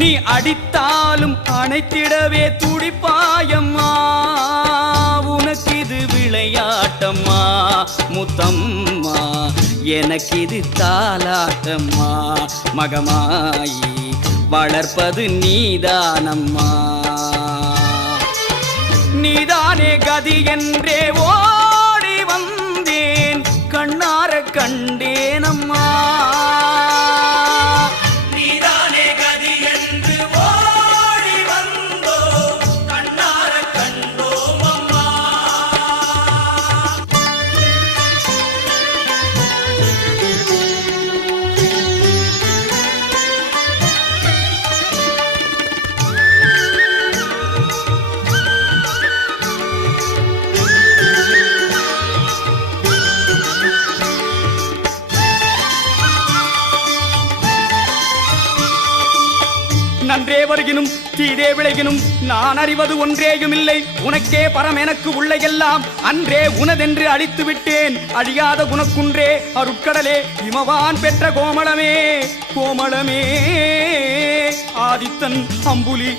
நீ அடித்தாலும் அணைத்திடவே துடிப்பாயம்மா. உனக்கு இது விளையாட்டம்மா முத்தம்மா, எனக்கு இது தாலாட்டம்மா. மகமாயி வளர்ப்பது நீதானம்மா. நீதானே கதி என்றே ஓடி வந்தேன், கண்ணார கண்டேனம்மா. நீதானே கதி என்று ஓடி வந்தோ, கண்ணார கண்டோம் அம்மா. நன்றே வருகினும் தீதே விளைகினும் நான் அறிவது ஒன்றேயும் இல்லை. உனக்கே பரம் எனக்கு உள்ள எல்லாம் அன்றே உனதென்று அழித்து விட்டேன். அழியாத குணக்குன்றே அருட்கடலே இமவான் பெற்ற கோமளமே கோமளமே. ஆதித்தன் அம்புலி